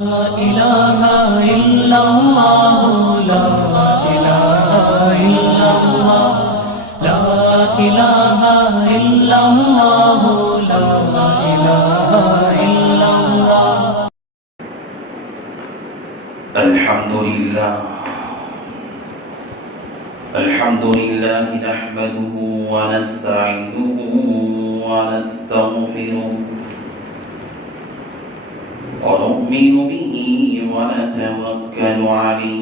لا إله إلا الله لا إله إلا الله لا إله إلا الله لا إله إلا الله. الحمد لله نحمده ونستعينه ونستغفره ونؤمن به ونتوكل عليه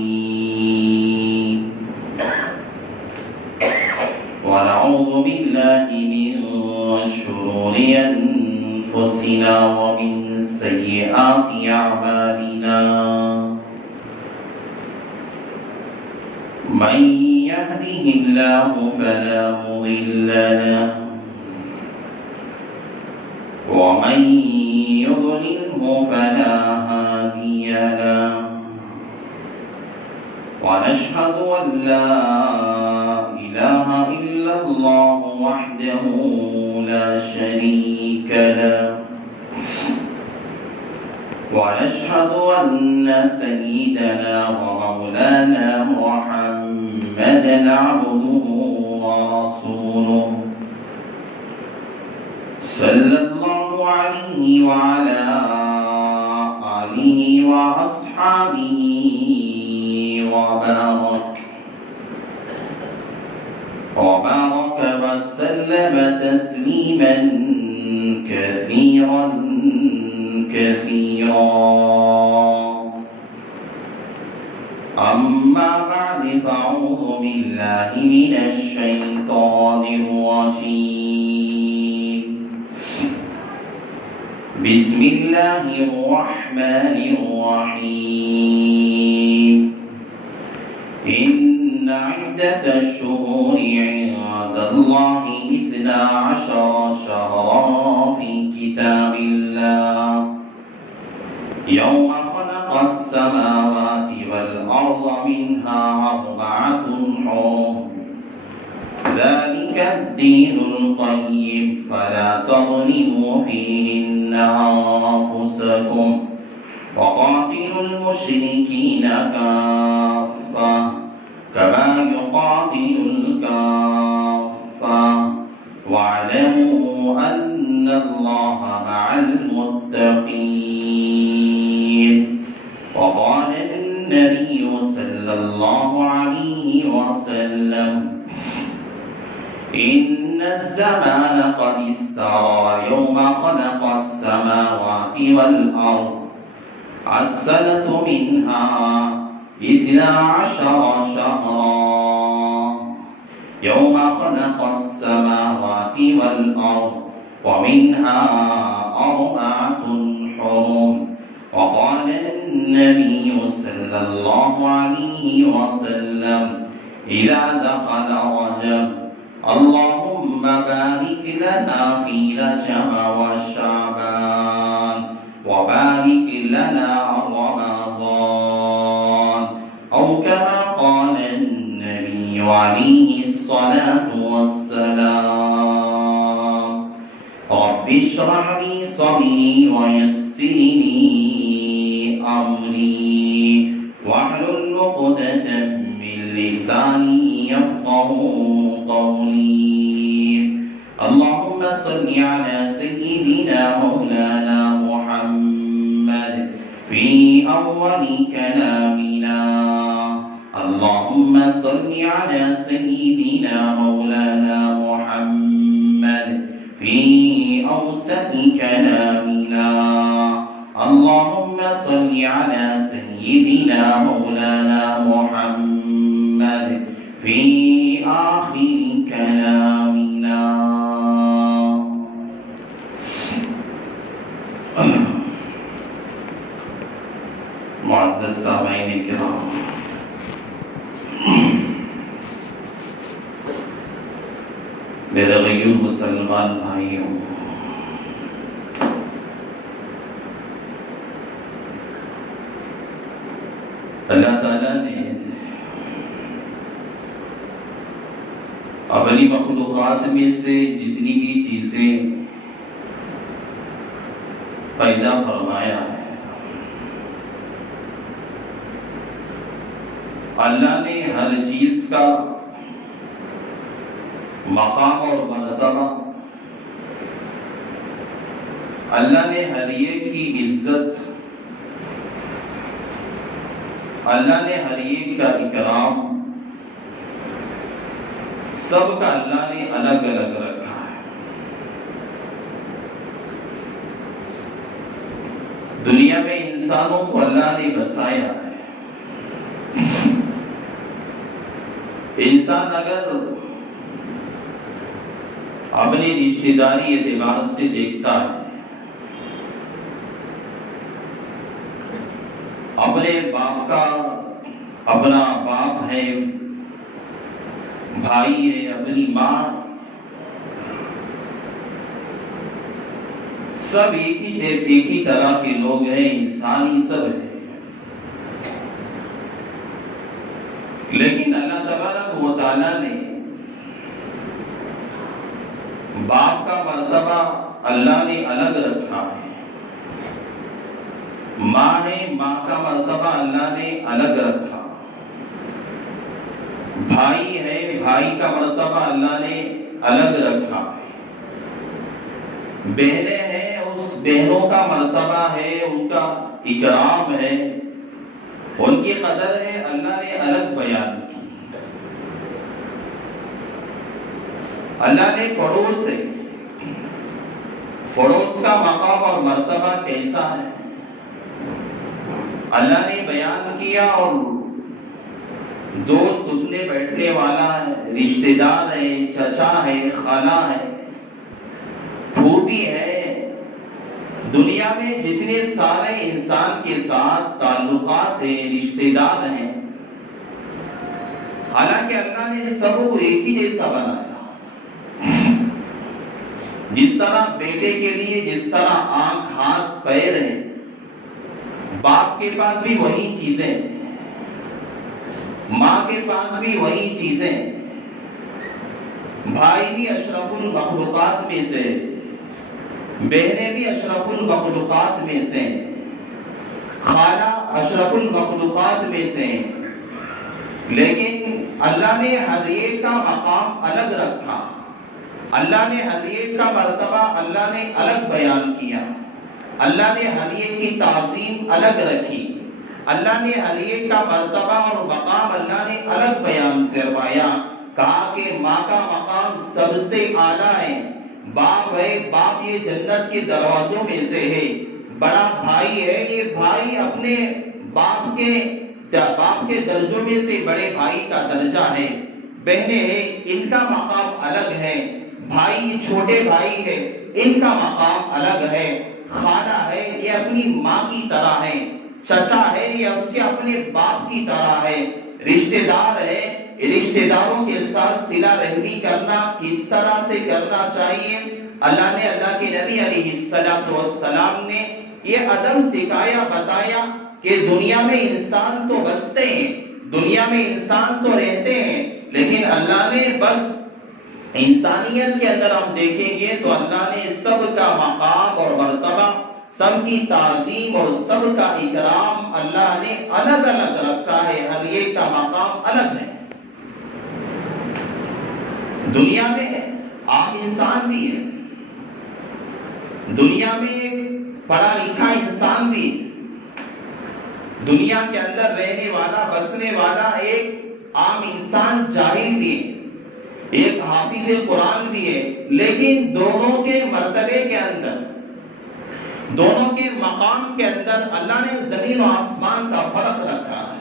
ونعوذ بالله من شرور أنفسنا ومن سيئات أعمالنا. من يهده الله فلا مضل له ومن يضلله فلا هادي له ونشهد أن لا إله إلا الله وحده لا شريك له ونشهد أن سيدنا ومولانا محمدا عبده ورسوله صلى الله عليه وعلى آله وأصحابه وبارك وسلم تسليما كثيرا أما بعد فأعوذ بالله من الشيطان الرجيم. بسم الله الرحمن الرحيم. إن عدة الشهور عند الله 12 شهرا في كتاب الله يوم خلق السماوات والأرض منها 4 حرم ذلك الدين القيم فلا تظلموا فيهن أنفسكم وقاتلوا المشركين كافة كما يقاتلوا كافة واعلموا أن الله مع المتقين. وقال النبي صلى الله عليه وسلم إن الزمان قد استوى يوم خلق السماوات والأرض السنة منها 12 شهرا يوم خلق السماوات والأرض ومنها 4 حرم. وقال النبي صلى الله عليه وسلم إذا دخل رجب اللهم بارك لنا في رجب وشعبان وبارك لنا رمضان أو كما قال النبي عليه الصلاة والسلام. رب اشرح لي صدري ويسر لي أمري واحلل عقدة من لساني يفقهوا قولي. اللهم صل على سيدنا مولانا محمد في أول كلامنا. اللهم صل على سيدنا مولانا محمد في أوسط كلامنا. اللهم صل على سيدنا مولانا محمد في آخر كلامنا. معزز سامعین کرام، میرے غیور مسلمان بھائیوں، اللہ تعالیٰ نے اپنی مخلوقات میں سے جتنی بھی چیزیں پیدا فرمایا ہے اللہ نے ہر چیز کا مقام اور مرتبہ، اللہ نے ہر ایک کی عزت، اللہ نے ہر ایک کا اکرام، سب کا اللہ نے الگ الگ رکھا ہے۔ دنیا میں انسانوں کو اللہ نے بسایا ہے۔ انسان اگر اپنی رشتہ داری اعتبار سے دیکھتا ہے، اپنے باپ کا اپنا باپ ہے، بھائی ہے، اپنی ماں، سب ایک ہی طرح کے لوگ ہیں، انسانی سب ہیں۔ لیکن اللہ تبارک و تعالی نے باپ کا مرتبہ اللہ نے الگ رکھا ہے، ماں ہے، ماں کا مرتبہ اللہ نے الگ رکھا، بھائی ہے، بھائی کا مرتبہ اللہ نے الگ رکھا، بہنیں ہیں، اس بہنوں کا مرتبہ ہے، ان کا اکرام ہے، ان کی قدر ہے، اللہ نے الگ بیان کی۔ اللہ نے پڑوس کا مقام اور مرتبہ کیسا ہے اللہ نے بیان کیا، اور دوست اٹھنے بیٹھنے والا ہے، رشتہ دار ہے، چچا ہے، خالہ ہے، پھوپھی ہے، دنیا میں جتنے سارے انسان کے ساتھ تعلقات ہیں، رشتہ دار ہیں، حالانکہ اللہ نے سب کو ایک ہی جیسا بنایا۔ جس طرح بیٹے کے لیے جس طرح آنکھ، ہاتھ، پیر ہیں، باپ کے پاس بھی وہی چیزیں ہیں، ماں کے پاس بھی وہی چیزیں ہیں، بھائی بھی اشرف المخلوقات میں سے، بہنیں بھی اشرف المخلوقات میں سے، خالہ اشرف المخلوقات میں سے، لیکن اللہ نے ہر ایک کا مقام الگ رکھا، اللہ نے ہر ایک کا مرتبہ اللہ نے الگ بیان کیا، اللہ نے ہر ایک کی تعظیم الگ رکھی، اللہ نے ہر ایک کا مرتبہ اور مقام اللہ نے الگ بیان فرمایا۔ کہا کہ ماں کا مقام سب سے اعلیٰ ہے، باپ ہے، باپ یہ جنت کے دروازوں میں سے ہے، بڑا بھائی ہے، یہ بھائی اپنے باپ کے درجوں میں سے بڑے بھائی کا درجہ ہے، بہنیں ہیں، ان کا مقام الگ ہے، بھائی چھوٹے بھائی ہے، ان کا مقام الگ ہے، خالہ ہے، یہ اپنی ماں کی طرح ہے، چچا ہے، یہ اس کے اپنے باپ کی طرح ہے، رشتہ دار ہے، رشتہ داروں کے ساتھ صلہ رحمی کرنا کس طرح سے کرنا چاہیے، اللہ نے، اللہ کے نبی علیہ السلام نے یہ ادب سکھایا، بتایا کہ دنیا میں انسان تو بستے ہیں، دنیا میں انسان تو رہتے ہیں، لیکن اللہ نے بس انسانیت کے اندر ہم دیکھیں گے تو اللہ نے سب کا مقام اور مرتبہ، سب کی تعظیم اور سب کا اکرام اللہ نے الگ الگ رکھا ہے، ہر ایک کا مقام الگ ہے۔ دنیا میں عام انسان بھی ہے، دنیا میں ایک پڑھا لکھا انسان بھی ہے، دنیا کے اندر رہنے والا، بسنے والا ایک عام انسان جاہل بھی ہے، ایک حافظ قرآن بھی ہے، لیکن دونوں کے مرتبے کے اندر، دونوں کے مقام کے اندر اللہ نے زمین و آسمان کا فرق رکھا ہے،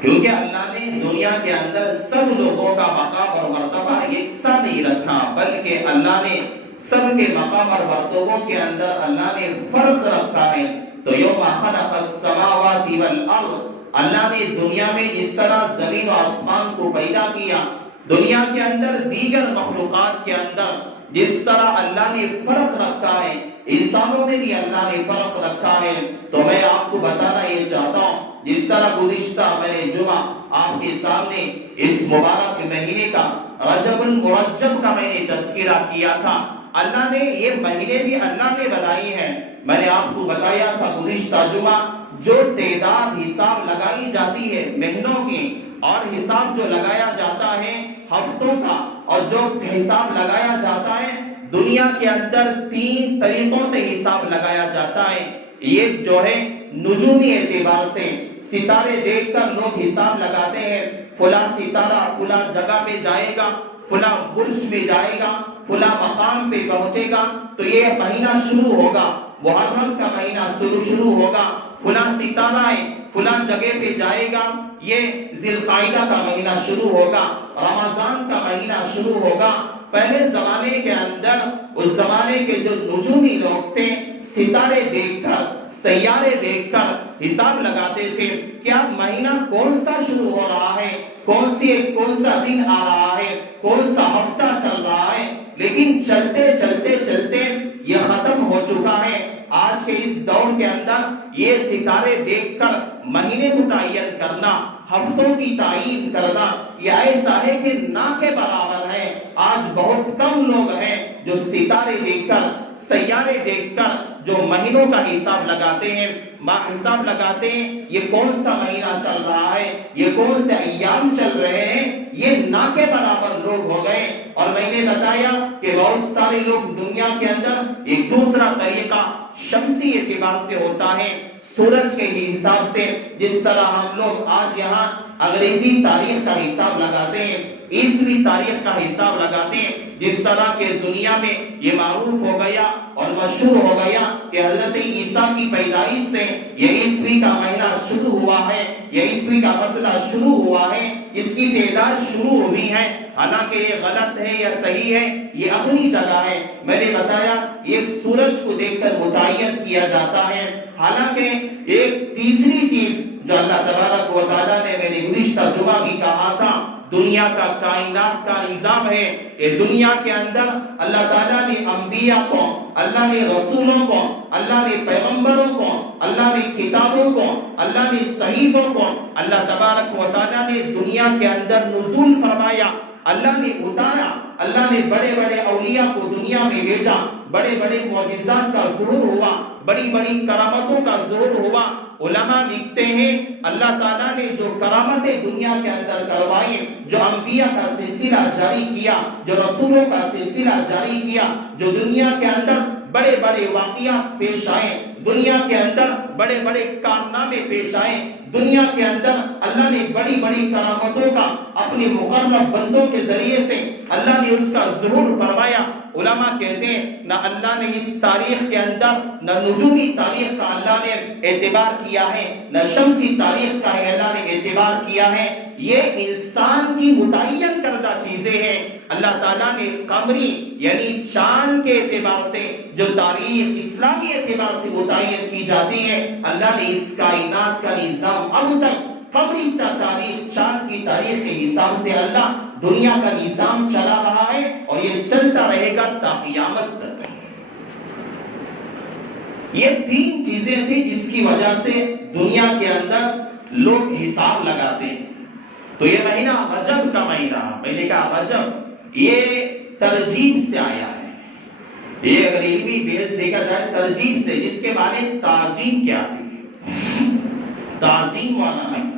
کیونکہ اللہ نے دنیا کے اندر سب لوگوں کا مقام اور مرتبہ یکساں نہیں رکھا، بلکہ اللہ نے سب کے مقام اور مرتبوں کے اندر اللہ نے فرق رکھا ہے۔ تو یوم خلق السماوات والارض، اللہ نے دنیا میں جس طرح زمین و آسمان کو پیدا کیا، دنیا کے اندر دیگر مخلوقات کے اندر جس طرح اللہ نے فرق رکھا ہے، انسانوں میں بھی اللہ نے فرق رکھا ہے۔ تو میں آپ کو بتانا یہ چاہتا ہوں، جس طرح گزشتہ میں جمعہ آپ کے سامنے اس مبارک مہینے کا رجب المرجب کا میں نے تذکرہ کیا تھا، اللہ نے یہ مہینے بھی اللہ نے بنائی ہیں۔ میں نے آپ کو بتایا تھا گزشتہ جمعہ، جو تعداد حساب لگائی جاتی ہے مہینوں کی، اور حساب جو لگایا جاتا ہے ہفتوں کا، اور جو حساب لگایا جاتا ہے دنیا کے اندر 3 طریقوں سے حساب لگایا جاتا ہے۔ ایک جو ہے نجومی اعتبار سے، ستارے دیکھ کر لوگ حساب لگاتے ہیں، فلاں ستارہ فلاں جگہ پہ جائے گا، فلاں برج پہ جائے گا، فلاں مقام پہ پہنچے گا تو یہ مہینہ شروع ہوگا، محرم کا مہینہ شروع ہوگا، فلاں ستارہ ہے فلاں جگہ پہ جائے گا، یہ ذی القعدہ کا مہینہ شروع ہوگا، رمضان کا مہینہ شروع ہوگا۔ پہلے زمانے کے اندر اس زمانے کے جو نجومی لوگ تھے ستارے دیکھ کر، سیارے دیکھ کر حساب لگاتے تھے کہ اب مہینہ کون سا شروع ہو رہا ہے، کون سا دن آ رہا ہے، کون سا ہفتہ چل رہا ہے۔ لیکن چلتے چلتے چلتے یہ ختم ہو چکا ہے۔ آج کے اس دور کے اندر یہ ستارے دیکھ کر مہینے متعین کرنا، ہفتوں کی تعین کرنا، یہ ایسا ہے کہ نہ کے برابر ہے۔ آج بہت کم لوگ ہیں جو ستارے دیکھ کر، سیارے دیکھ کر جو مہینوں کا حساب لگاتے ہیں، حساب لگاتے ہیں یہ کون سا مہینہ چل رہا ہے، یہ کون سے ایام چل رہے ہیں، یہ نہ کے برابر لوگ ہو گئے۔ اور میں نے بتایا کہ بہت سارے لوگ دنیا کے اندر ایک دوسرا طریقہ شمسی اعتبار سے ہوتا ہے، سورج کے حساب سے، جس طرح ہم لوگ آج یہاں انگریزی تاریخ کا حساب لگاتے ہیں، عیسوی تاریخ کا حساب لگاتے ہیں، جس طرح کے دنیا میں یہ معروف ہو گیا اور مشہور ہو گیا کہ حضرت عیسیٰ کی پیدائش سے یہ عیسوی کا مہینہ شروع ہوا ہے، یہ عیسوی کا مسئلہ شروع ہوا ہے، اس کی تعداد شروع ہوئی ہے۔ حالانکہ یہ غلط ہے یا صحیح ہے یہ اپنی جگہ ہے۔ میں نے بتایا ایک سورج کو دیکھ کر متعین کیا جاتا ہے۔ حالانکہ ایک تیسری چیز جو اللہ تبارک و تعالیٰ نے میں نے گزشتہ جمعہ بھی کہا تھا، دنیا کا کائنات کا نظام ہے۔ یہ دنیا کے اندر اللہ تعالیٰ نے انبیاء کو، اللہ نے رسولوں کو، اللہ نے پیغمبروں کو، اللہ نے کتابوں کو، اللہ نے صحیفوں کو، اللہ تبارک و تعالیٰ نے دنیا کے اندر نزول فرمایا، اللہ نے اتارا، اللہ نے بڑے بڑے اولیاء کو دنیا میں بھیجا، بڑے بڑے معجزات کا ظہور ہوا، بڑی بڑی کرامتوں کا ظہور ہوا۔ علماء لکھتے ہیں اللہ تعالیٰ نے جو کرامتیں دنیا کے اندر کروائی، جو انبیاء کا سلسلہ جاری کیا، جو رسولوں کا سلسلہ جاری کیا، جو دنیا کے اندر بڑے بڑے واقعات پیش آئے، دنیا کے اندر بڑے بڑے کارنامے پیش آئے، دنیا کے اندر اللہ نے بڑی بڑی کرامتوں کا اپنے مقرب بندوں کے ذریعے سے اللہ نے اس کا ظہور فرمایا۔ علماء کہتے ہیں نہ اللہ نے اس تاریخ کے اندر نہ نجومی تاریخ کا اللہ نے اعتبار کیا ہے، نہ شمسی تاریخ کا اللہ نے اعتبار کیا ہے، یہ انسان کی متعین کردہ چیزیں ہیں۔ اللہ تعالیٰ نے قمری یعنی چاند کے اعتبار سے جو تاریخ اسلامی اعتبار سے متعین کی جاتی ہے، اللہ نے اس کائنات کا نظام اب تک قمری تاریخ، چاند کی تاریخ کے حساب سے اللہ دنیا کا نظام چلا رہا ہے اور یہ چلتا رہے گا تا قیامت تک۔ یہ 3 چیزیں تھیں جس کی وجہ سے دنیا کے اندر لوگ حساب لگاتے ہیں۔ تو یہ مہینہ رجب کا مہینہ، میں نے کہا رجب یہ ترجیب سے آیا ہے، یہ اگر علمی بیس دیکھا جائے ترجیب سے، جس کے معنی تعظیم کیا تھی، تعظیم والا مہینہ۔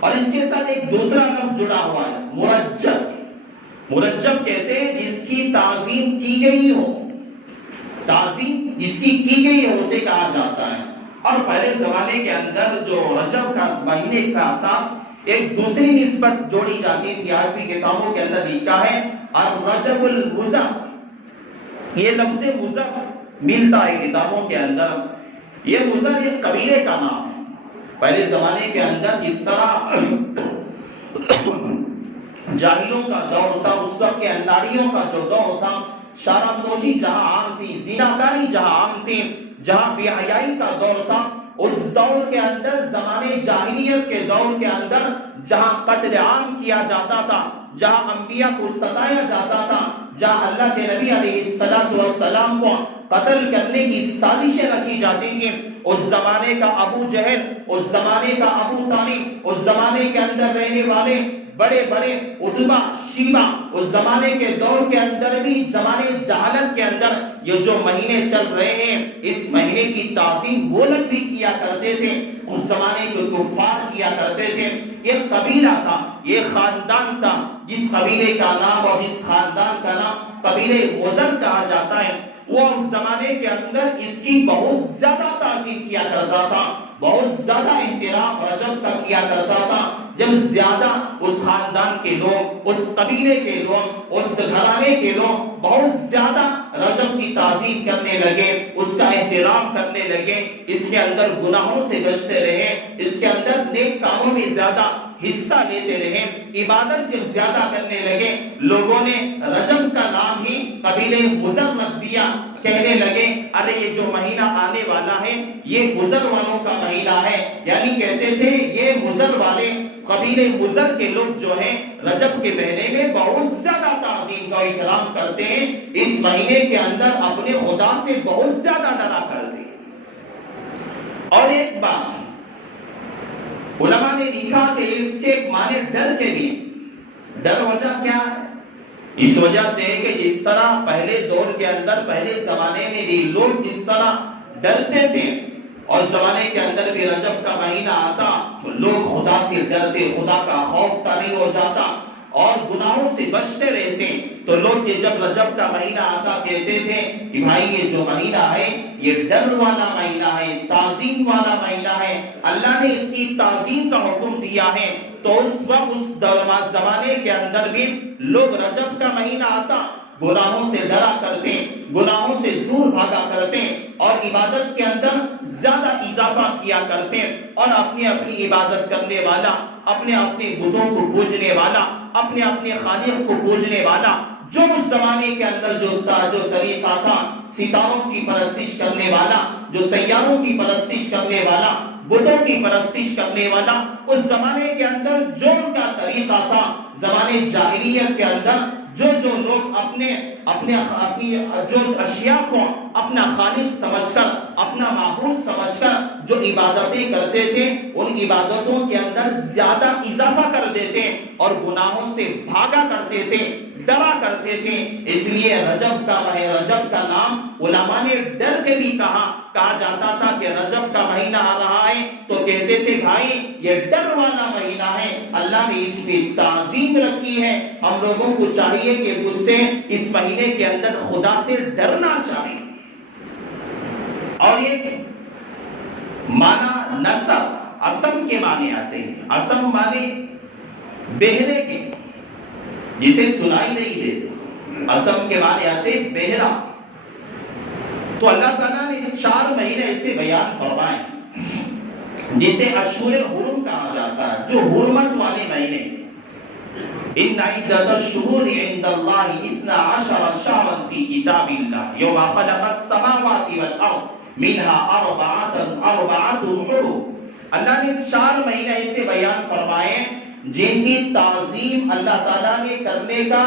اور اس کے ساتھ ایک دوسرا لفظ جڑا ہوا ہے مرجب۔ مرجب کہتے ہیں جس کی تعظیم کی گئی ہو، تعظیم جس کی گئی ہے اسے کہا جاتا ہے۔ اور پہلے زمانے کے اندر جو رجب کا مہینے کا ساتھ ایک دوسری نسبت جوڑی جاتی تھی، آج بھی کتابوں کے اندر لکھا ہے الرجب المزر، یہ لفظ مزر ملتا ہے کتابوں کے اندر۔ یہ مزر ایک قبیلے کا نام ہے۔ پہلے زمانے کے اندر جس طرح جاہلوں کا دور تھا، اس وقت کے انداڑیوں کا جو دور تھا، شراب نوشی جہاں عام تھی، زناکاری جہاں عام تھی، جہاں بے حیائی کا دور تھا، اس دور کے اندر زمانے جاہلیت کے دور کے اندر جہاں قتل عام کیا جاتا تھا، جہاں انبیاء کو ستایا جاتا تھا، جہاں اللہ کے نبی علیہ السلام کو قتل کرنے کی سازشیں رچی جاتی تھیں، اس زمانے کا ابو جہل، اس زمانے کا ابو طالب، اس زمانے کے اندر رہنے والے بڑے بڑے عتبہ، شیبہ، اس زمانے کے دور کے اندر بھی زمانے جہالت کے اندر یہ جو مہینے چل رہے ہیں اس مہینے کی تعظیم وہ لوگ بھی کیا کرتے تھے، اس زمانے کے کفار کیا کرتے تھے۔ یہ قبیلہ تھا، یہ خاندان تھا، جس قبیلے کا نام اور جس خاندان کا نام قبیلے مزر کہا جاتا ہے، وہ اس زمانے کے اندر اس کی بہت زیادہ تعظیم کیا کرتا تھا، بہت زیادہ احترام رجب کا کیا کرتا تھا۔ جب زیادہ اس خاندان کے لوگ، اس قبیلے کے لوگ، اس گھرانے کے لوگ بہت زیادہ رجب کی تعظیم کرنے لگے، اس کا احترام کرنے لگے، اس کے اندر گناہوں سے بچتے رہے، اس کے اندر نیک کاموں میں زیادہ حصہ لیتے رہے، عبادت جب زیادہ کرنے لگے، لوگوں نے رجب کا نام ہی قبیلے مزر رکھ دیا، کہنے لگے ارے یہ جو مہینہ آنے والا ہے یہ مزر والوں کا مہینہ ہے، یعنی کہتے تھے یہ مزر والے قبیلے مزر کے لوگ جو ہیں رجب کے مہینے میں بہت زیادہ تعظیم کا احترام کرتے ہیں، اس مہینے کے اندر اپنے خدا سے بہت زیادہ ڈرا کرتے ہیں۔ اور ایک بات علماء نے لکھا کہ اس کے ایک معنی ڈر کے بھی، ڈر وجہ کیا ہے؟ اس وجہ سے ہے کہ جس طرح پہلے دور کے اندر، پہلے زمانے میں بھی لوگ جس طرح ڈرتے تھے، اور زمانے کے اندر بھی رجب کا مہینہ آتا تو لوگ خدا سے ڈرتے، خدا کا خوف طاری ہو جاتا اور گناہوں سے بچتے رہتے، تو لوگ جب رجب کا مہینہ آتا کہتے تھے کہ بھائی یہ جو مہینہ ہے یہ ڈر والا مہینہ ہے، تعظیم والا مہینہ ہے، اللہ نے اس کی تعظیم کا حکم دیا ہے۔ تو اس وقت اس زمانے کے اندر بھی لوگ رجب کا مہینہ آتا گناہوں سے ڈرا کرتے، گناہوں سے دور بھاگا کرتے اور عبادت کے اندر زیادہ اضافہ کیا کرتے، اور اپنی اپنی عبادت کرنے والا، اپنے اپنے بتوں کو پوجنے والا، اپنے اپنے خالق کو پوجنے والا، جو اس زمانے کے اندر جو طریقہ تھا، ستاروں کی پرستش کرنے والا، جو سیاروں کی پرستش کرنے والا، بتوں کی پرستش کرنے والا، اس زمانے کے اندر جو ان کا طریقہ تھا، زمانے جاہلیت کے اندر جو لوگ اپنی جو اشیاء کو اپنا خالق سمجھ کر، اپنا معبود سمجھ کر جو عبادتیں کرتے تھے، ان عبادتوں کے اندر زیادہ اضافہ کر دیتے اور گناہوں سے بھاگا کرتے تھے، ڈرا کرتے تھے۔ اس لیے رجب کا نام علماء نے ڈر کے بھی کہا جاتا تھا کہ رجب کا مہینہ آ رہا ہے تو کہتے تھے بھائی یہ ڈر والا مہینہ ہے، اللہ نے اس کی تعظیم رکھی ہے، ہم لوگوں کو چاہیے کہ اس سے اس مہینے کے اندر خدا سے ڈرنا چاہیے۔ اور یہ معنی نصب، اسم کے معنی آتے ہیں، اسم معنی بہرے کے، جسے سنائی نہیں دیتا، اسم کے معنی آتے بہرا۔ تو اللہ تعالیٰ نے 4 مہینے ایسے بیان فرمائے جسے اشہر حرم کہا جاتا ہے، جو حرمت والے مہینے۔ ان عدۃ الشہور عند اللہ 12 شہرا فی کتاب اللہ یوم خلق السماوات والارض منها 4 حرم۔ اللہ نے 4 مہینے ایسے بیان فرمائے جن کی تعظیم اللہ تعالیٰ نے کرنے کا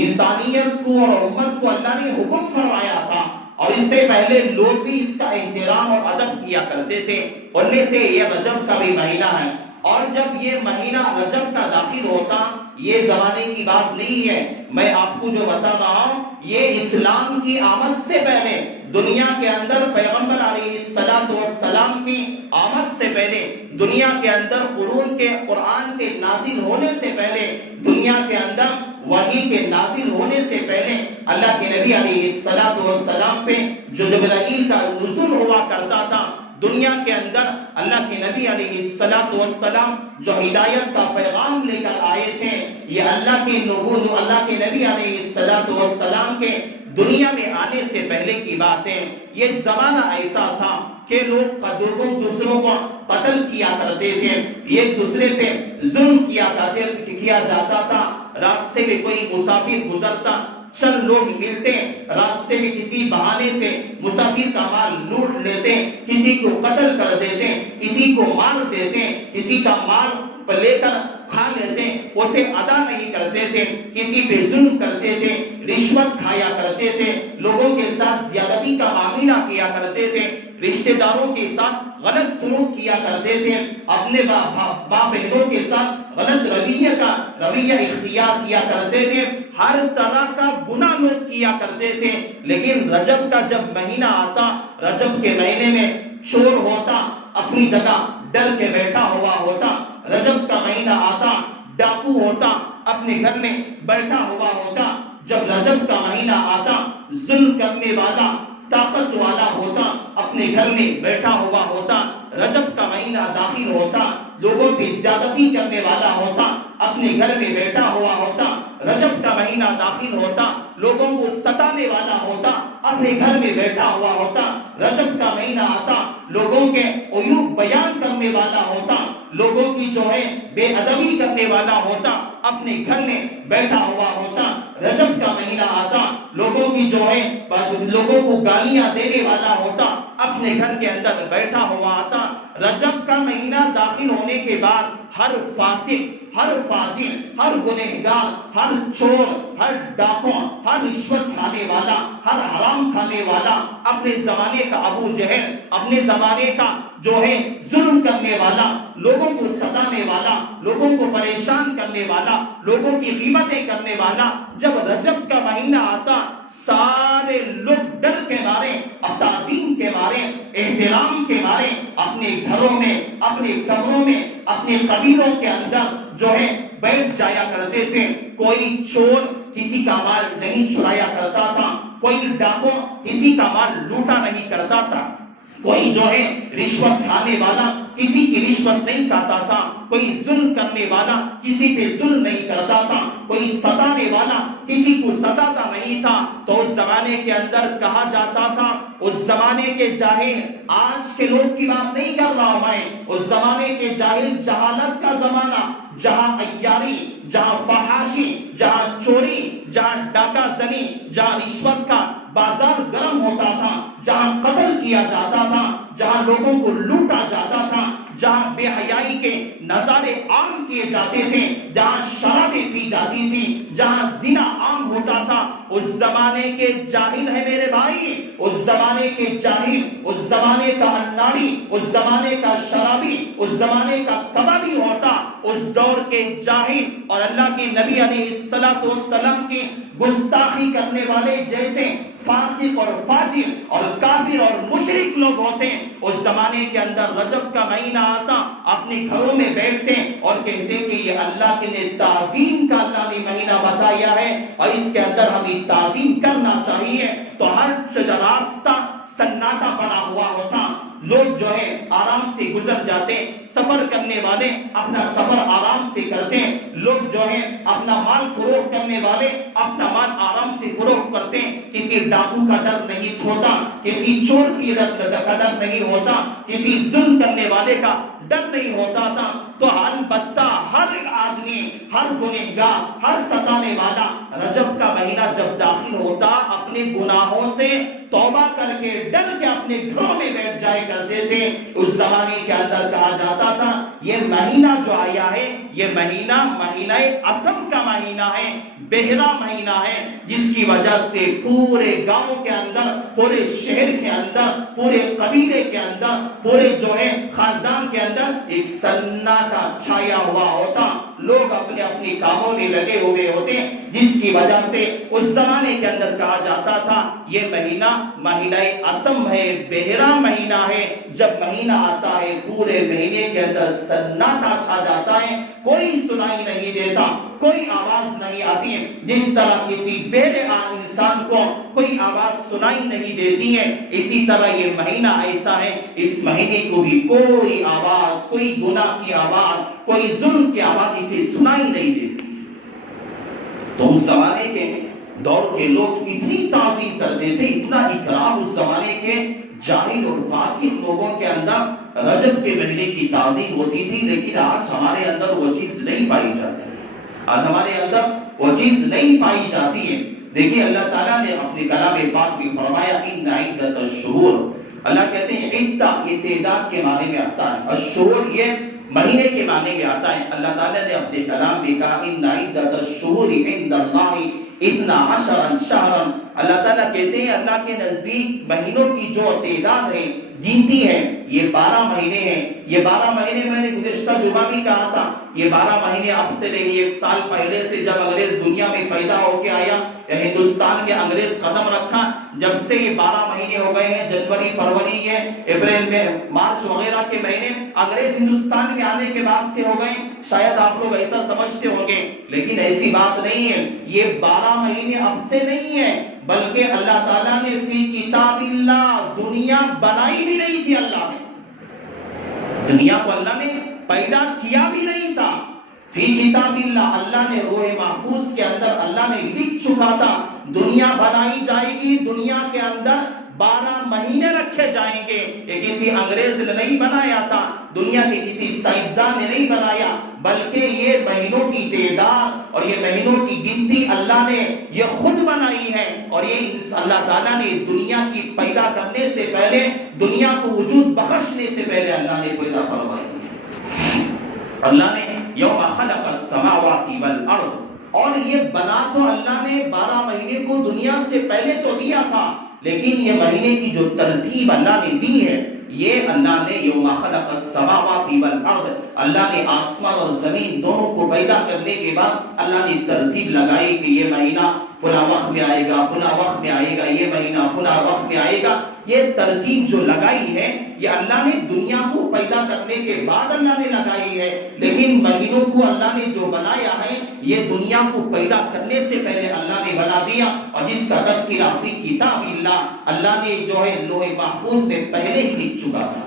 انسانیت کو اور امت کو اللہ نے حکم فرمایا تھا، اور اس سے پہلے لوگ بھی اس کا احترام اور ادب کیا کرتے تھے۔ ان میں سے یہ رجب کا بھی مہینہ ہے، اور جب یہ مہینہ رجب کا داخل ہوتا، یہ زمانے کی بات نہیں ہے، میں آپ کو جو بتا رہا ہوں یہ اسلام کی آمد سے پہلے، دنیا کے اندر پیغمبر علیہ السلام کی آمد سے پہلے، دنیا کے اندر قرآن کے نازل ہونے سے پہلے، دنیا کے اندر وحی کے نازل ہونے سے پہلے، اللہ کے نبی علیہ السلام پہ جو جبرائیل کا نزول ہوا کرتا تھا، دنیا کے اندر اللہ کے نبی علیہ السلام جو ہدایت کا پیغام لے کر آئے تھے، یہ اللہ کے نبی علیہ السلام کے دنیا میں آنے سے پہلے کی باتیں۔ یہ زمانہ ایسا تھا کہ لوگ دوسروں کو قتل کیا کرتے تھے، ایک دوسرے پہ ظلم کیا جاتا تھا، راستے میں کوئی مسافر گزرتا، چند لوگ ملتے، راستے میں کسی بہانے سے مسافر کا مال لوٹ لیتے، کسی کو قتل کر دیتے، کسی کو مار دیتے، کسی کا مال لے کر کھا لیتے، اسے ادا نہیں کرتے تھے، کسی پہ ظلم کرتے تھے، رشوت کھایا کرتے تھے، لوگوں کے ساتھ زیادتی کا معاملہ کیا کرتے تھے، رشتہ داروں کے ساتھ غلط سلوک کیا کرتے تھے، اپنے ماں بہنوں کے ساتھ غلط رویہ اختیار کیا کرتے تھے، ہر طرح کا گناہ لوگ کیا کرتے تھے، لیکن رجب کا جب مہینہ آتا، رجب کے مہینے میں چور ہوتا اپنی جگہ ڈر کے بیٹھا ہوا ہوتا، رجب کا مہینہ آتا ڈاکو ہوتا اپنے گھر میں بیٹھا ہوا ہوتا، جب رجب کا مہینہ آتا ظلم کرنے والا طاقت والا ہوتا اپنے گھر میں بیٹھا ہوا ہوتا، رجب کا مہینہ داخل ہوتا لوگوں پہ زیادتی کرنے والا ہوتا اپنے گھر میں بیٹھا ہوا ہوتا، رجب کا مہینہ داخل ہوتا لوگوں کو ستانے والا ہوتا اپنے گھر میں بیٹھا ہوا ہوتا، رجب کا مہینہ آتا لوگوں کے عیوب بیان کرنے والا ہوتا، لوگوں کی جو ہے بے ادبی کرنے والا ہوتا اپنے گھر میں بیٹھا ہوا ہوتا، رجب کا مہینہ آتا لوگوں کی جو ہے لوگوں کو گالیاں دینے والا ہوتا اپنے گھر کے اندر بیٹھا ہوا آتا۔ رجب کا مہینہ داخل ہونے کے بعد ہر فاسق، ہر فاجر، ہر گنہگار، ہر چور، ہر ڈاکو، ہر رشوت کھانے والا، ہر حرام کھانے والا، اپنے زمانے کا ابو جہل، اپنے زمانے کا جو ہے ظلم کرنے والا، لوگوں کو ستانے والا، لوگوں کو پریشان کرنے والا، لوگوں کی غیبتیں کرنے والا، جب رجب کا مہینہ آتا سارے لوگ ڈر کے مارے، تعظیم کے مارے، احترام کے مارے اپنے گھروں میں، اپنے قبروں میں، اپنے قبیلوں کے اندر جو ہے بیٹھ جایا کرتے تھے۔ کوئی چور کسی کا مال نہیں چرایا کرتا تھا، کوئی ڈاکو کسی کا مال لوٹا نہیں کرتا تھا، کوئی جو ہے رشوت کھانے والا کسی کی رشوت نہیں کھاتا تھا، کوئی ظلم کرنے والا کسی پہ ظلم نہیں کرتا تھا، کوئی ستانے والا کسی کو ستاتا نہیں تھا۔ تو اس زمانے کے اندر کہا جاتا تھا، اس زمانے کے جاہل، آج کے لوگ کی بات نہیں کر رہا میں، اس زمانے کے جاہل، جہالت کا زمانہ، جہاں عیاری، جہاں فحاشی، جہاں چوری، جہاں ڈاکہ زنی، جہاں رشوت کا بازار گرم ہوتا تھا، جہاں قتل کیا جاتا تھا، جہاں لوگوں کو لوٹا جاتا تھا، جہاں بے حیائی کے نظارے عام کیے جاتے تھے، جہاں شرابیں پی جاتی تھی، جہاں زنا عام ہوتا تھا، اس زمانے کے جاہل ہے میرے بھائی، اس زمانے کے جاہل، اس زمانے کا اناڑی، اس زمانے کا شرابی، اس زمانے کا کبابی ہوتا، اس دور کے جاہل اور اللہ کے نبی علیہ الصلوۃ والسلام کی گستاخی کرنے والے جیسے فاسق اور فاجر اور کافر اور مشرک لوگ ہوتے ہیں، اس زمانے کے اندر رجب کا مہینہ آتا اپنے گھروں میں بیٹھتے اور کہتے کہ یہ اللہ کے نے تعظیم کا اللہ نے مہینہ بتایا ہے اور اس کے اندر ہمیں تعظیم کرنا چاہیے۔ تو ہر راستہ سناٹا پڑا ہوا ہوتا، لوگ جو ہے آرام سے گزر جاتے، سفر کرنے والے اپنا سفر آرام سے کرتے، لوگ جو ہے اپنا مال فروخت کرنے والے اپنا مال آرام سے فروخت کرتے، کسی ڈاکو کا ڈر نہیں ہوتا، کسی چور کی ڈر نہیں ہوتا، کسی ظلم کرنے والے کا ڈر نہیں ہوتا تھا۔ تو البتہ ہر آدمی، ہر گنہگار، ہر ستانے والا رجب کا مہینہ جب داخل ہوتا اپنے گناہوں سے توبہ کر کے ڈر کے اپنے گھروں میں بیٹھ جائے کرتے تھے۔ اس زمانے کے اندر کہا جاتا تھا یہ مہینہ جو آیا ہے یہ مہینہ مہینہ اسم کا مہینہ ہے، بہرا مہینہ ہے، جس کی وجہ سے پورے گاؤں کے اندر، پورے شہر کے اندر، پورے قبیلے کے اندر، پورے جو ہے خاندان کے اندر ایک سناٹا چھایا ہوا ہوتا، لوگ اپنے اپنے کاموں میں لگے ہوئے ہوتے، جس کی وجہ سے اس زمانے کے اندر کہا جاتا تھا یہ مہینہ مہینہ اسم ہے، بہرا مہینہ ہے۔ جب مہینہ آتا ہے پورے مہینے کے اندر سناٹا چھا جاتا ہے، کوئی سنائی نہیں دیتا، کوئی آواز نہیں آتی ہے، جس طرح کسی بہرے انسان کو کوئی آواز سنائی نہیں دیتی ہے، اسی طرح یہ مہینہ ایسا ہے، اس مہینے کو بھی کوئی آواز، کوئی گناہ کی آواز، کوئی ظلم کی آواز اسے سنائی نہیں دیتی۔ تو اس زمانے کے دور کے لوگ اتنی تعظیم کرتے تھے، اتنا اکرام اس زمانے کے جاہل اور فاسق لوگوں کے اندر رجب کے مہینے کی تعظیم ہوتی تھی، لیکن آج ہمارے اندر وہ چیز نہیں پائی جاتی، آج ہمارے اندر وہ چیز نہیں پائی جاتی ہے۔ دیکھیے اللہ تعالیٰ نے اپنے کلام پاک میں فرمایا ان عدت الشہور، اللہ کہتے ہیں عدت یہ تعداد کے معنی میں آتا ہے، الشہور یہ مہینے کے معنی میں آتا ہے۔ اللہ تعالیٰ نے اپنے کلام میں کہا ان عدت الشہور عند اللہ 12 شہرا، اللہ تعالیٰ کہتے ہیں اللہ کے نزدیک مہینوں کی جو تعداد ہے گنتی ہے یہ 12 مہینے ہیں. یہ 12 مہینے میں نے گزشتہ جمعہ بھی کہا تھا، یہ 12 مہینے اب سے نہیں، 1 سال پہلے سے جب انگریز دنیا میں پیدا ہو کے آیا یا ہندوستان میں انگریز قدم رکھا، جب سے یہ 12 مہینے ہو گئے ہیں. جنوری، فروری ہے، اپریل میں، مارچ وغیرہ کے مہینے انگریز ہندوستان میں آنے کے بعد سے ہو گئے. شاید آپ لوگ ایسا سمجھتے ہوں گے، لیکن ایسی بات نہیں ہے. یہ 12 مہینے اب سے نہیں ہے، بلکہ اللہ تعالیٰ نے فی کتاب اللہ، دنیا بنائی بھی نہیں تھی. اللہ نے دنیا کو اللہ نے پیدا کیا بھی نہیں تھا. فی کتاب اللہ، اللہ نے لوح محفوظ کے اندر اللہ نے لکھ چکا تھا دنیا بنائی جائے گی. دنیا کے اندر 12 مہینے رکھے جائیں گے. یہ کسی انگریز نے نہیں بنایا تھا، دنیا کے کسی سائنسدان نے نہیں بنایا، بلکہ یہ مہینوں کی تعداد اور یہ مہینوں کی گنتی اللہ نے یہ خود بنائی ہے. اور یہ اللہ تعالیٰ نے دنیا کی پیدا کرنے سے پہلے، دنیا کو وجود بخشنے سے پہلے اللہ نے پیدا فرمائی. اللہ نے یوم خلق السماوات والارض، اور یہ بنا تو اللہ نے 12 مہینے کو دنیا سے پہلے تو دیا تھا، لیکن یہ مہینے کی جو ترتیب اللہ نے دی ہے، یہ اللہ نے یوم خلق السماوات والارض، اللہ نے آسمان اور زمین دونوں کو پیدا کرنے کے بعد اللہ نے ترتیب لگائی کہ یہ مہینہ فلاں وقت میں آئے گا، فلاں وقت میں آئے گا، یہ مہینہ فلاں وقت میں آئے گا. یہ ترتیب جو لگائی ہے یہ اللہ نے دنیا کو پیدا کرنے کے بعد اللہ نے لگائی ہے، لیکن مہینوں کو اللہ نے جو بنایا ہے یہ دنیا کو پیدا کرنے سے پہلے اللہ نے بنا دیا. اور جس کا تذکرہ فی کتاب اللہ نے جو ہے لوح محفوظ میں پہلے ہی لکھ چکا تھا.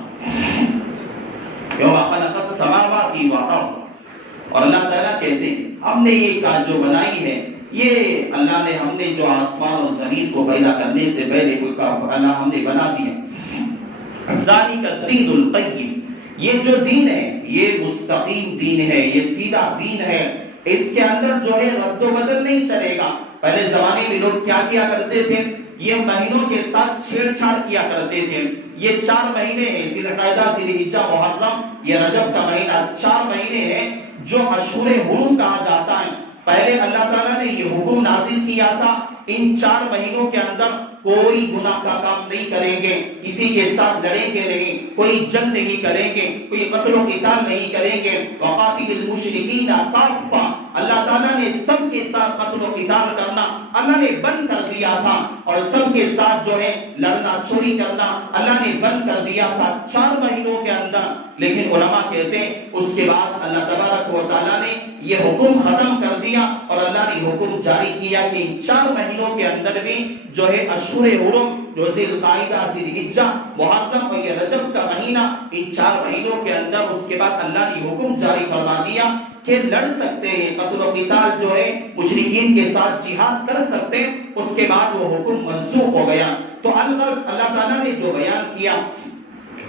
یوم خلق السماوات والارض، اور اللہ تعالیٰ کہتے ہیں ہم نے یہ کاج جو بنائی ہے، یہ اللہ نے، ہم نے جو آسمان اور زمین کو پیدا کرنے سے پہلے کوئی کام اللہ ہم نے بنا دیا. ذالک الدین القیم، یہ جو دین ہے یہ مستقیم دین ہے، یہ سیدھا دین ہے. اس کے اندر جو ہے رد و بدل نہیں چلے گا. پہلے زمانے میں لوگ کیا کیا کرتے تھے؟ یہ مہینوں کے ساتھ چھیڑ چھاڑ کیا کرتے تھے. یہ 4 مہینے ہیں، ذی القعدہ، ذی الحجہ، محرم، یہ رجب کا مہینہ، 4 مہینے ہیں جو اشہر حرم کہا جاتا ہے. پہلے اللہ تعالیٰ نے یہ حکم نازل کیا تھا ان 4 مہینوں کے اندر کوئی گناہ کا کام نہیں کریں گے، کسی کے ساتھ لڑیں گے نہیں، کوئی جنگ نہیں کریں گے، کوئی قتل و قتال نہیں کریں گے. وقاتل المشرکین کافہ، اللہ تعالیٰ نے سب کے ساتھ قتل و قتال کرنا اللہ نے بند کر دیا تھا، اور سب کے ساتھ جو ہے لڑنا چوری کرنا اللہ نے بند کر دیا تھا 4 مہینوں کے اندر. لیکن علماء کہتے ہیں اس کے بعد اللہ تبارک و تعالیٰ نے یہ حکم ختم کر دیا، اور اللہ نے حکم جاری کیا کہ ان 4 مہینوں کے اندر بھی جو ہے اشہر حرم، جو ذی القعدہ، ذی الحجہ، محرم اور یہ رجب کا مہینہ، ان 4 مہینوں کے اندر اس کے بعد اللہ نے حکم جاری فرما دیا کہ لڑ سکتے ہیں، قتل و قتال جو ہے مشرکین کے ساتھ جہاد کر سکتے ہیں. اس کے بعد وہ حکم منسوخ ہو گیا. تو الغرض اللہ تعالیٰ نے جو بیان کیا،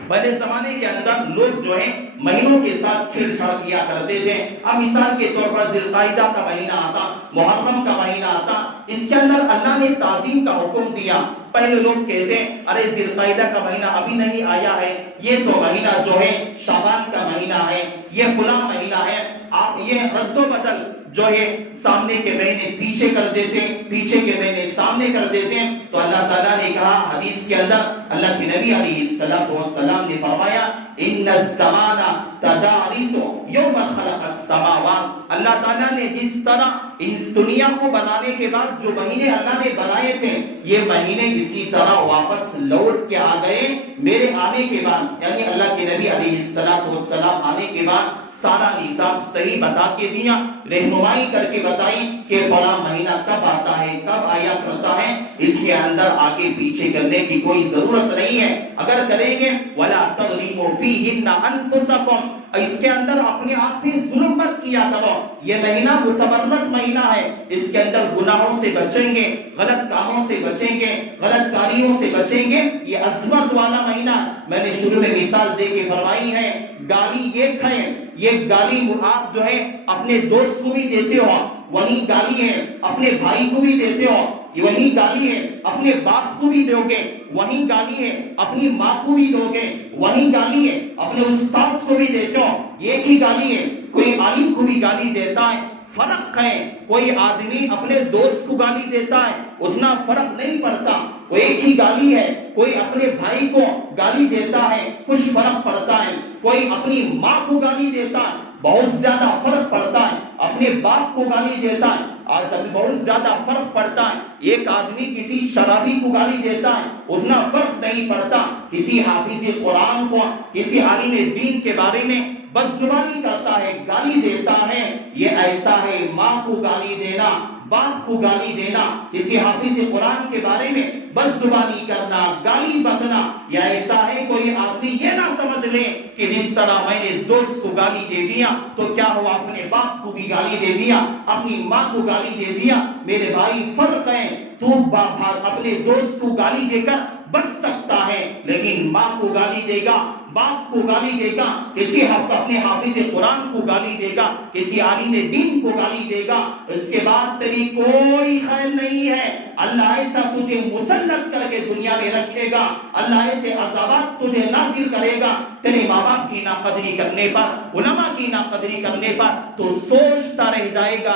پہلے زمانے کے اندر لوگ جو ہے مہینوں کے ساتھ چھیڑ چھاڑ کیا کرتے تھے. اب مثال کے طور پر ذی القعدہ کا مہینہ آتا، محرم کا مہینہ آتا، اس کے اندر اللہ نے تعظیم کا حکم دیا. پہلے لوگ کہتے ہیں ارے ذی القعدہ کا مہینہ ابھی نہیں آیا ہے، یہ تو مہینہ جو ہے شعبان کا مہینہ ہے، یہ فلاں مہینہ ہے. آپ یہ رد و بدل جو ہے سامنے کے مہینے پیچھے کر دیتے ہیں، پیچھے کے مہینے سامنے کر دیتے ہیں. تو اللہ تعالیٰ نے کہا حدیث کے اندر، اللہ کے نبی علیہ السلام نے فرمایا ان الزمان تدارس یوم خلق السماوات. اللہ تعالیٰ نے جس طرح اس دنیا کو بنانے کے بعد جو مہینے اللہ نے بنائے تھے، یہ مہینے اسی طرح واپس لوٹ کے آ گئے میرے آنے کے بعد. یعنی اللہ کے نبی علیہ السلام آنے کے بعد سارا نظام صحیح بتا کے دیا، رہنمائی کر کے بتائی کہ فلاں مہینہ کب آتا ہے، کب آیا کرتا ہے. اس کے اندر آگے پیچھے کرنے کی کوئی ضرورت نہیں ہے. اگر کریں گے وَلَا تَظْلِمُوا فِيهِنَّ أَنفُسَكُمْ، اس کے اندر اپنے آپ پہ ظلم مت کیا کرو. یہ مہینہ متبرک مہینہ ہے، اس کے اندر گناہوں سے بچیں گے، غلط کاموں سے بچیں گے، غلط کاریوں سے بچیں گے. یہ عظمت والا مہینہ میں نے شروع میں مثال دے کے فرمائی ہے. گالی یہ کھائیں، یہ گالی آپ جو ہے اپنے دوست کو بھی دیتے ہو، وہی گالی ہے اپنے بھائی کو بھی دیتے ہو، وہی گالی ہے اپنے باپ کو بھی دو گے، وہی گالی ہے اپنی ماں کو بھی دو گے، وہی گالی ہے اپنے استاد کو بھی دیتے ہو. ایک ہی گالی ہے، کوئی عالم کو بھی گالی دیتا ہے. فرق ہے، کوئی آدمی اپنے دوست کو گالی دیتا ہے اتنا فرق نہیں پڑتا، وہ ایک ہی گالی ہے. کوئی اپنے بھائی کو گالی دیتا ہے کچھ فرق پڑتا ہے, کوئی اپنی ماں کو گالی دیتا ہے بہت زیادہ فرق پڑتا ہے, اپنے باپ کو گالی دیتا ہے آج ابھی بہت زیادہ فرق پڑتا ہے. ایک آدمی کسی شرابی کو گالی دیتا ہے اتنا فرق نہیں پڑتا, کسی حافظ قرآن کو, کسی عالم دین کے بارے میں بد زبانی کرتا ہے, گالی دیتا ہے, یہ ایسا ہے. ماں کو گالی دینا, باپ کو گالی دینا, کسی حافظ قرآن کے بارے میں بد زبانی کرنا, گالی بکنا, یا ایسا ہے کوئی آدمی یہ نہ سمجھ لے کہ جس طرح میں نے دوست کو گالی دے دیا تو کیا ہوا اپنے باپ کو بھی گالی دے دیا, اپنی ماں کو گالی دے دیا. میرے بھائی فرق ہے, تو اپنے دوست کو گالی دے کر بچ سکتا ہے لیکن ماں کو گالی دے گا, باپ کو گالی دے گا, کسی اپنے حافظ قرآن کو گالی دے گا, کسی عالم دین کو گالی دے گا, اس کے بعد تیری کوئی خیر نہیں ہے. اللہ ایسا تجھے مسلط کر کے دنیا میں رکھے گا, اللہ ایسے عذابات تجھے نازل کرے گا تیرے ماں باپ کی ناقدری کرنے پر, علماء کی ناقدری کرنے پر. تو سوچتا رہ جائے گا,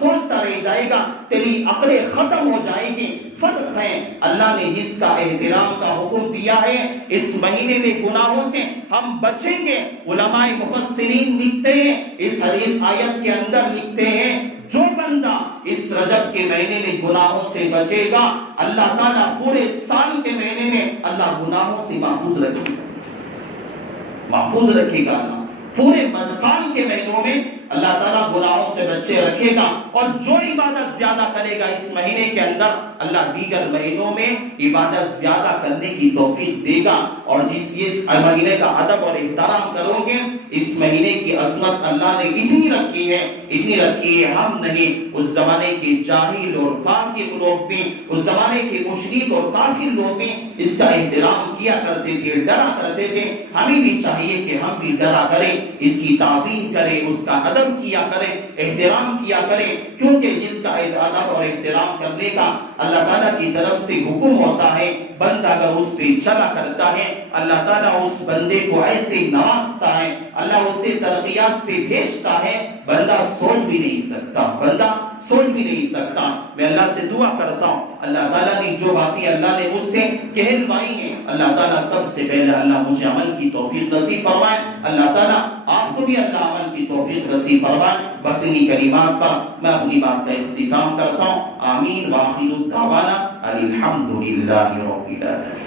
سوچتا رہ جائے گا, تیری عقلیں ختم ہو جائے گی. فرق ہے اللہ نے جس کا احترام کا حکم دیا ہے, اس مہینے میں گناہوں سے ہم بچیں گے. علماء مفسرین لکھتے ہیں, اس حدیث آیت کے اندر لکھتے ہیں, جو بندہ اس رجب کے مہینے میں گناہوں سے بچے گا اللہ تعالیٰ پورے سال کے مہینے میں اللہ گناہوں سے محفوظ رکھے گا, محفوظ رکھے گا. اللہ پورے سال کے مہینوں میں اللہ تعالیٰ گناہوں سے بچے رکھے گا. اور جو عبادت زیادہ کرے گا اس مہینے کے اندر اللہ دیگر مہینوں میں عبادت زیادہ کرنے کی توفیق دے گا. اور جس مہینے کا ادب اور احترام کرو گے, اس مہینے کی عظمت اللہ نے اتنی رکھی ہے, اتنی رکھی ہے, ہم نہیں, اس زمانے کے جاہل اور فاسق لوگ بھی, اس زمانے کے مشرک اور کافر لوگ بھی اس کا احترام کیا کرتے تھے, ڈرا کرتے تھے. ہمیں بھی چاہیے کہ ہم بھی ڈرا کریں, اس کی تعظیم کریں, اس کا ادب کیا کریں, احترام کیا کریں, کیونکہ جس کا ادب اور احترام کرنے کا اللہ تعالیٰ کی طرف سے حکم ہوتا ہے, بندہ اگر اس پہ چلا کرتا ہے اللہ تعالیٰ اس بندے کو ایسے نوازتا ہے, اللہ اسے ترقیات پہ بھیجتا ہے, بندہ سوچ بھی نہیں سکتا, بندہ سوچ بھی نہیں سکتا. میں اللہ سے دعا کرتا ہوں اللہ تعالیٰ نے جو باتیں اللہ نے مجھ سے کہلوائی ہیں اللہ تعالیٰ سب سے پہلے اللہ مجھے عمل کی توفیق نصیب فرمائے, اللہ تعالیٰ آپ کو بھی اللہ عمل کی توفیق نصیب فرمائے. بس انہی کلمات پر میں اپنی بات کا اختتام کرتا ہوں. آمین. وآخر دعوانا الحمدللہ رب العالمین.